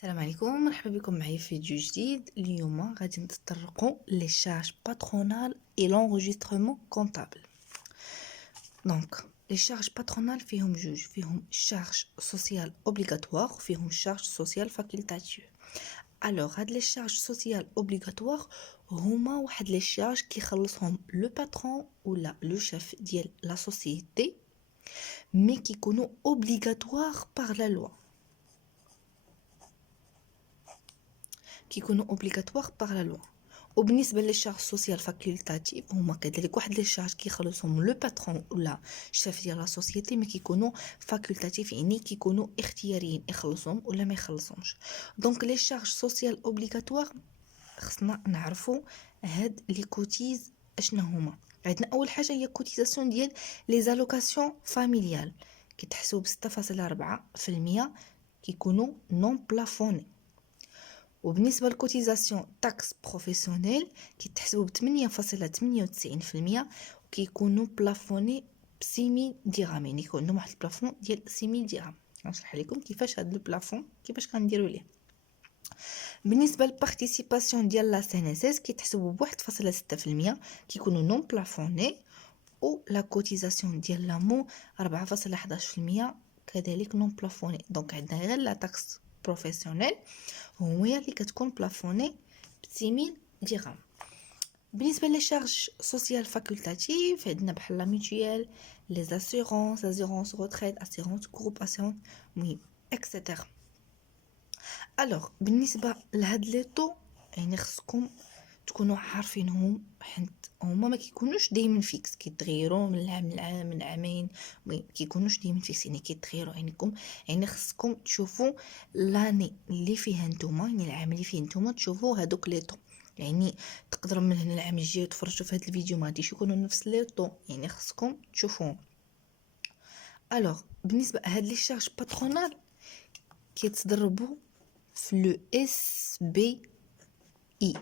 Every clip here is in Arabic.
السلام عليكم، مرحبا بكم معايا في فيديو جديد. اليوم غادي نتطرقوا لي شارج باترونال اي لونجسترمون كونطابل. دونك لي شارج باترونال فيهم جوج، فيهم شارج سوسيال اوبليغاتوار وفيهم شارج سوسيال فاكولتاتيف. الوغ هاد لي شارج سوسيال اوبليغاتوار هما واحد لي شارج كيخلصهم لو باترون ولا لو شيف ديال لا سوسيتي، مي كيكونوا اوبليغاتوار باغ لا لوا، كيكونوا اوبليغاتوار باغ لا لوا. وبالنسبه للشارج سوسيال فاكولتاتيف هما كذلك واحد لي شارج كيخلصهم لو باترون ولا الشيف ديال لا سوسيتي، مي كيكونوا فاكولتاتيف يعني كيكونوا اختياريين يخلصهم ولا ما يخلصهمش. دونك لي شارج سوسيال اوبليغاتوار خصنا نعرفوا هاد لي كوتيز اشنا هما. عندنا اول حاجه هي كوتيزاسيون ديال لي زالوكاسيون فاميليال، كيتحسبوا ب 6.4%، كيكونوا نون بلافوني. وبالنسبه للكوتيزاسيون تاكس بروفيسيونيل كيتحسبوا ب 8.98%، وكيكونوا بلافوني ب 6000 درهم، يعني يكون واحد البلافون ديال 6000 درهم. غنشرح لكم كيفاش هذا البلافون كيفاش كنديروا ليه. بالنسبه للبارتيسيباسيون ديال لا سي ان اس اس كيتحسبوا ب 1.6%، كيكونوا نون بلافوني. و لا كوتيزاسيون ديال لامو 4.11%، كذلك نون بلافوني. دونك عندنا غير لا تاكس بروفيسيونيل هي اللي كتكون بلافوني ب 6000 درهم. بالنسبه لي شارج سوسيال فاكولتاتيف عندنا بحال لا ميتويال، لي اسيغونس روتريت، اسيغونس جروب، اسيغونس مهم اكسيتيرا. الوغ بالنسبه لهاد لي طو يعني خصكم تكونوا عارفينهم، حيت هما ما كيكونوش دائما فيكس، كيتغيروا من العام لعام، من عامين، ما كيكونوش دائما فيكس، يعني كيتغيروا. يعني خصكم تشوفوا لاني اللي فيها نتوما، يعني العام اللي فيه نتوما تشوفوا هذوك لي طو. يعني تقدروا من هنا العام الجاي تفرجوا في هذا الفيديو ما غاديش يكونوا نفس لي طو، يعني خصكم تشوفوهم. الوغ بالنسبه هاد لي شارج باترونال كيتضربوا في لو اس بي اي.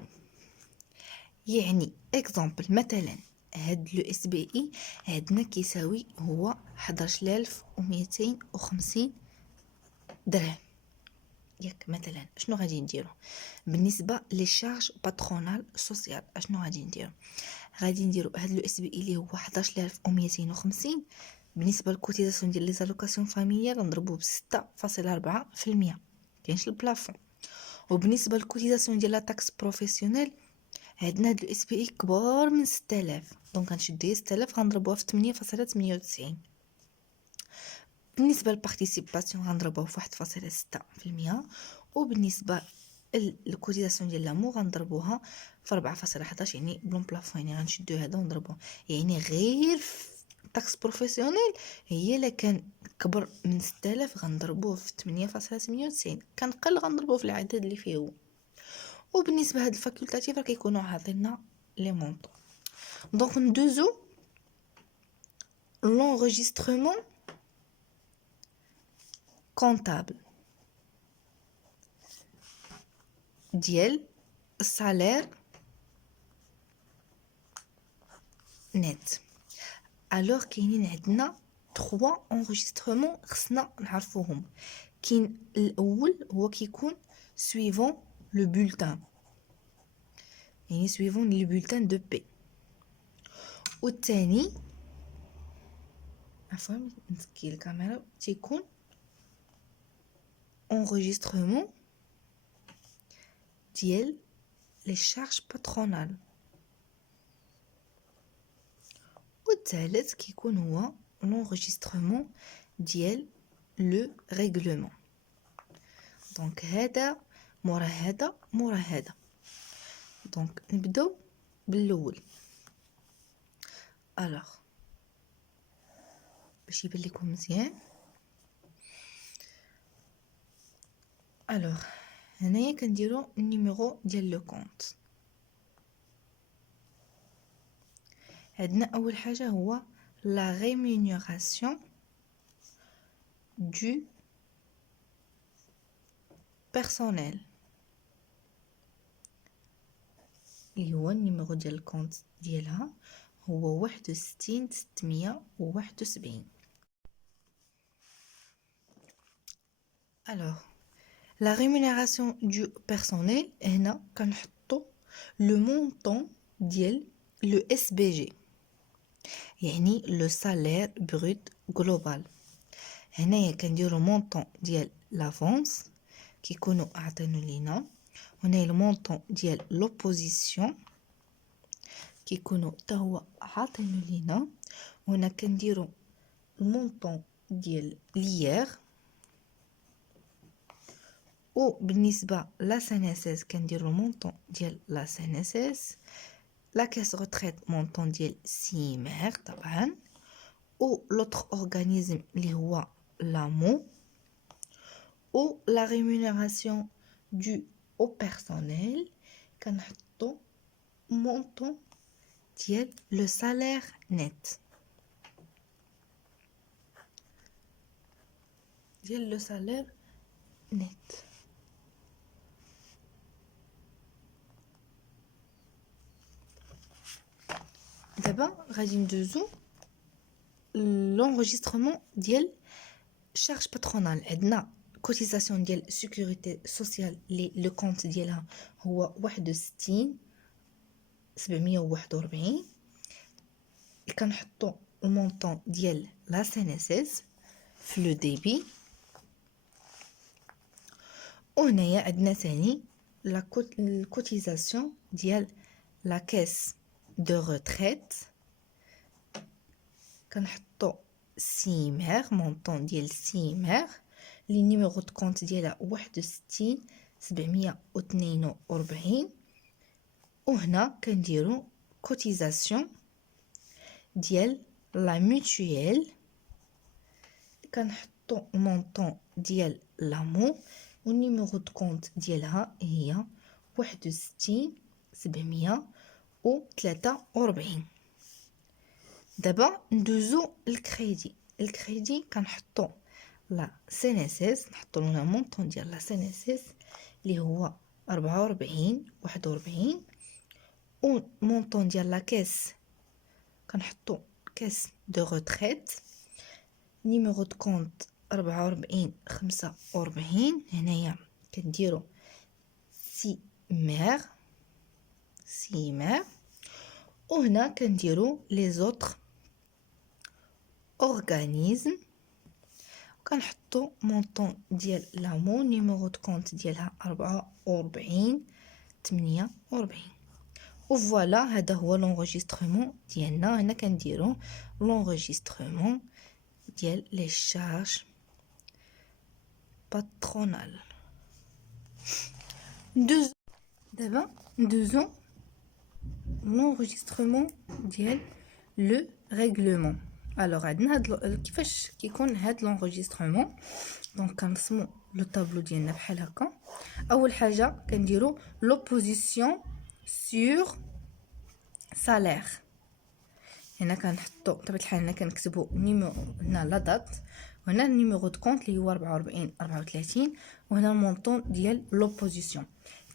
يعني اكزامبل مثلا هاد لو اس بي اي عندنا كيساوي هو 11250 درهم. ياك مثلا شنو غادي نديرو بالنسبه لي شارج باترونال سوسيال؟ اشنو غادي نديرو؟ غادي نديرو هاد لو اس بي اي اللي هو 11250 بالنسبه للكوتيزاسيون ديال لي زالوكاسيون فاميليال نضربوه ب 6.4%، كاينش البلافون. وبالنسبه للكوتيزاسيون ديال لا تاكس بروفيسيونيل عندنا هاد الاس بي اي كبار من 6000، دونك غنشدو 6000 غنضربوها في 8.98. بالنسبه للبارتيسيباسيون غنضربوها في 1.6%، وبالنسبه للكوتيزاسيون ديال لامو غنضربوها في 4.11، يعني بلون بلافون. يعني غنشدو هذا ونضربوه، يعني غير تاكس بروفيسيونيل هي الا كان كبر من 6000 غنضربوه في 8.98، كان قل غنضربوه في العدد اللي فيه هو. وبالنسبه هاد الفاكولتاتيف راه كيكونوا عاطينا لي مونطو. دونك ندوزو l'enregistrement comptable ديال السالير نت. الوغ كاينين عندنا 3 انغيسترمون خصنا نعرفوهم. كاين الاول هو كيكون suivant le bulletin، يعني suivant le bulletin de paie. والثاني عفوا نسكي الكاميرا، تيكون enregistrement ديال لي شارج باترونال. والثالث كيكون هو l'enregistrement ديال لو ريغلومون. دونك هذا مورا هذا مورا هذا. دونك نبداو بالاول. الوغ باش يبان لكم مزيان، الوغ هنايا كنديرو النيميرو ديال لو كونط. عندنا اول حاجه هو لا rémunération du personnel، اللي هو النيميرو ديال الكونط ديالها هو 61671. الوغ La rémunération du personnel هنا كنحطو le montant ديال le SBG يعني le salaire brut global. هنايا كنديرو montant ديال l'avance كيكونوا اعطينو لينا، هنا المونطون ديال l'opposition كيكونوا حتى هو عاطينو لينا، هنا كنديرو المونطون ديال ليير. وبالنسبه لا سنسس كنديرو المونطون ديال لا سنسس، لا كاس روتريت مونطون ديال سيمير طبعا، و لوتر اورغانيزم اللي هو لامو، و لا ريمونيراسيون دو او بيرسونيل كنحطو مونطون ديال لو سالير نت ديال لو سالير نت. دابا غادي ندوزو لونغيسترمون ديال شارج باترونال. عندنا كوتيزاسيون ديال سيكوريتي سوسيال لي لو كونت ديالها هو 61,741. كنحطو المونطون ديال لا سينيسيس في لو ديبي. وهنايا عندنا ثاني الكوتيزاسيون ديال لا كاس دو روتريت، كنحطو سيمير مونطون ديال سيمير لي نيميرو دو كونت ديالها 61,742. وهنا كنديرو كوتيزاسيون ديال لا ميتويل، كنحطو المونطون ديال لامو والنيميرو دو كونت ديالها هي 61,743. دابا ندوزو الكريدي. الكريدي كنحطو لا سينيسيس، نحطو لنا مونطون ديال لا سينيسيس اللي هو 44,41، و مونطون ديال لا كاس كنحطو كاس دو روتريت نيميرو دو كونت 44,45. هنايا كنديرو سيمير. وهنا كنديرو لي زوتر اورغانيزم، كنحطو مونطون ديال لامو نيميرو دو كونت ديالها 44,48. وفوالا هذا هو لونغيسترمون ديالنا. هنا كنديرو لونغيسترمون ديال لي شارج باترونال. دابا ندوزو لونغيسترمون ديال لو ريغلومون. الوغ عندنا هاد كيفاش كيكون هاد لونغيسترمون. دونك كنرسمو لو طابلو ديالنا بحال هكا. اول حاجه كنديرو لوبوزيسيون سور سالير. هنا كنحطو بطبيعه الحال هنا كنكتبو نيميرو، هنا لا دات، وهنا النيميرو دو كونت اللي هو 44,34، وهنا المونطون ديال لوبوزيسيون.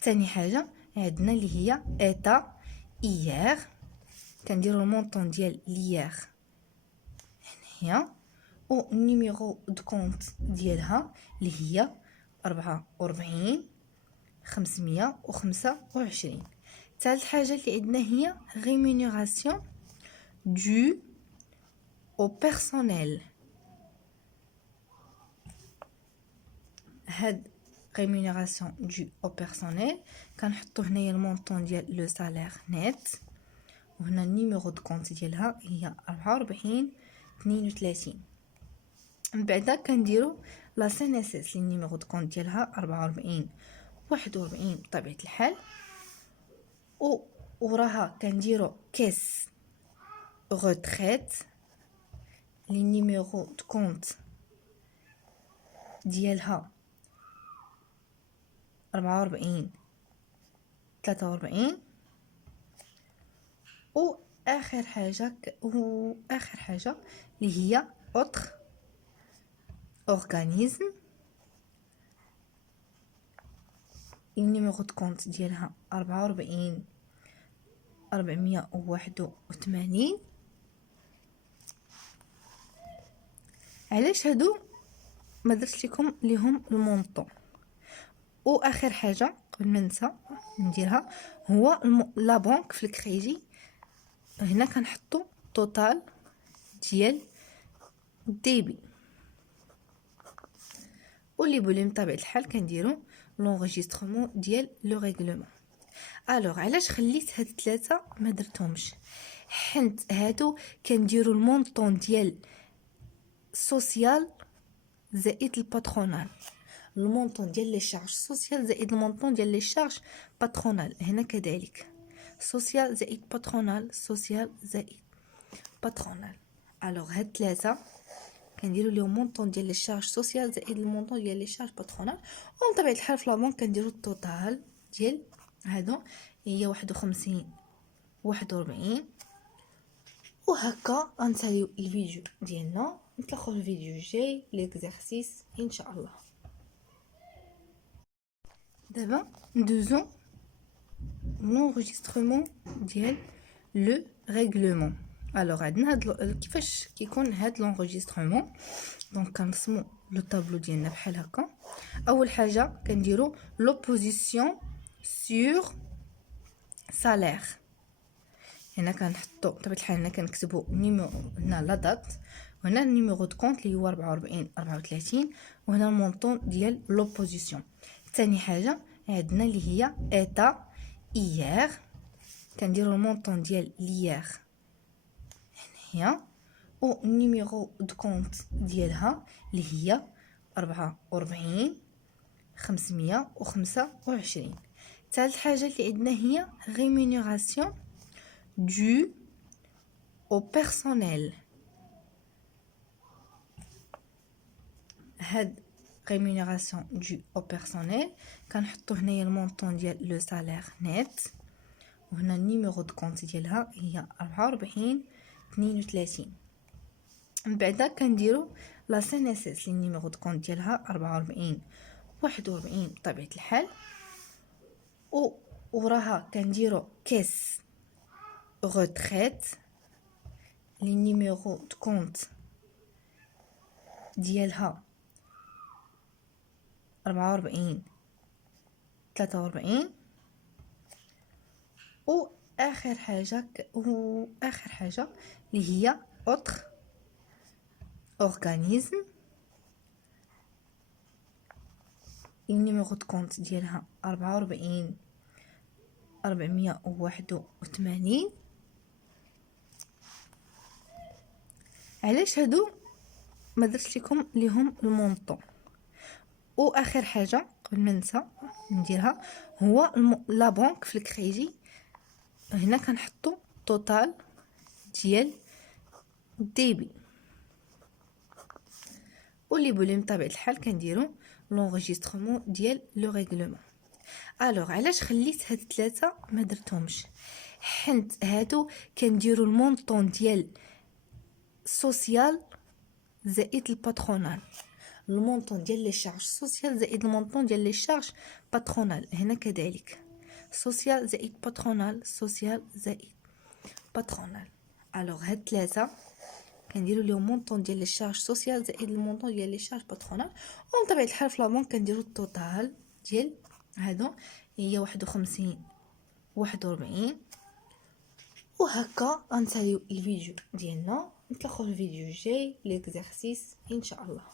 ثاني حاجه عندنا اللي هي ايتا ايير، كنديرو المونطون ديال ليير هنايا، و النيميرو دو كونت ديالها اللي هي 44,525. ثالث حاجه اللي عندنا هي ريمونيراسيون دو او بيرسونيل. هاد ريمونيراسيون دو او بيرسونيل كنحطو هنايا المونطون ديال لو سالير نيت، وهنا النيميرو دو كونت ديالها هي 44,32. من بعدا كنديرو لا سينيسيس لي النيميرو دو كونت ديالها 44,41 بطبيعه الحال، و وراها كنديرو كاس روتريت لي نيميرو دو كونت ديالها 44,43. واخر حاجه اللي هي اوتر اورغانيزم، النيميرو دو كونت ديالها 44,481. علاش هادو ما درت لكم ليهم المونطون؟ واخر حاجه قبل ما ننسى نديرها هو لا بنك في الكريدي. هنا كنحطوا توتال ديال الديبي، واللي بولي بطبيعه الحال كنديروا لونغيسترمون ديال لو ريغلومون. الوغ علاش خليت هاد الثلاثه ما درتهمش؟ حنت هادو كنديروا المونطون ديال سوسيال زائد الباترونال، المونطون ديال لي شارج سوسيال زائد المونطون ديال لي شارج باترونال. هنا كذلك سوسيال زائد باترونال، سوسيال زائد باترونال. الوغ هاد ثلاثه كنديروا لهم مونطون ديال لي شارج سوسيال زائد المونطون ديال لي شارج باترونال. وبطبيعه الحال في لابون كنديروا التوتال ديال هادو هي 51 41. وهكا غنساليو الفيديو ديالنا، نتلاقاو في الفيديو الجاي ليكزارسيس ان شاء الله. دابا ندوزو l'enregistrement ديال لو ريغلومون. الوغ عندنا هاد كيفاش كيكون هاد لونغيسترمون. دونك كنرسمو لو طابلو ديالنا بحال هكا. اول حاجه كنديرو لوبوزيسيون سور سالير. هنا كنحطو بطبيعه الحال هنا كنكتبو نيميرو، هنا لا دات، وهنا النيميرو دو كونط اللي هو 44 34، وهنا المونطون ديال لوبوزيسيون. ثاني حاجه عندنا اللي هي ايتا ايير، كنديرو المونطون ديال ليير هنايا، و النيميرو دو كونط ديالها اللي هي 44 525. ثالث حاجه اللي عندنا هي ريمونيراسيون dû au personnel. هاد rémunération due au personnel كنحطو هنايا المونطون ديال لو سالير نيت، وهنا النيميرو دو كونط ديالها هي 44 32. من بعدا كنديرو لا سي ان اس اس، النيميرو دو كونط ديالها 44 41 بطبيعه الحال، و وراها كنديرو كيس retraite، لي نيميرو دو كونط ديالها 44 43. واخر حاجه اللي هي autre organisme، النيميرو دو كونط ديالها 44 481. علاش هادو ما درت لكم ليهم المونطون؟ واخر حاجه قبل ما ننسى نديرها هو لا بنك في الكريدي. هنا كنحطوا توتال ديال الديبي، واللي بولي بطبيعه الحال كنديروا لونغيسترمون ديال لو ريغلومون. الوغ علاش خليت هاد الثلاثه ما درتهمش؟ حنت هادو كنديروا المونطون ديال سوسيال زائد الباترونال، المونطون ديال لي شارج سوسيال زائد المونطون ديال لي شارج باترونال. هنا كذلك سوسيال زائد باترونال، سوسيال زائد باترونال. الوغ هاد ثلاثه كنديروا لهم مونطون ديال لي شارج سوسيال زائد المونطون ديال لي شارج باترونال. وبطبيعه الحال في لابون كنديروا التوتال ديال هادو هي 51 41. وهكا غنساليو الفيديو ديالنا، نتلاقاو في الفيديو الجاي ليكزارسيس ان شاء الله.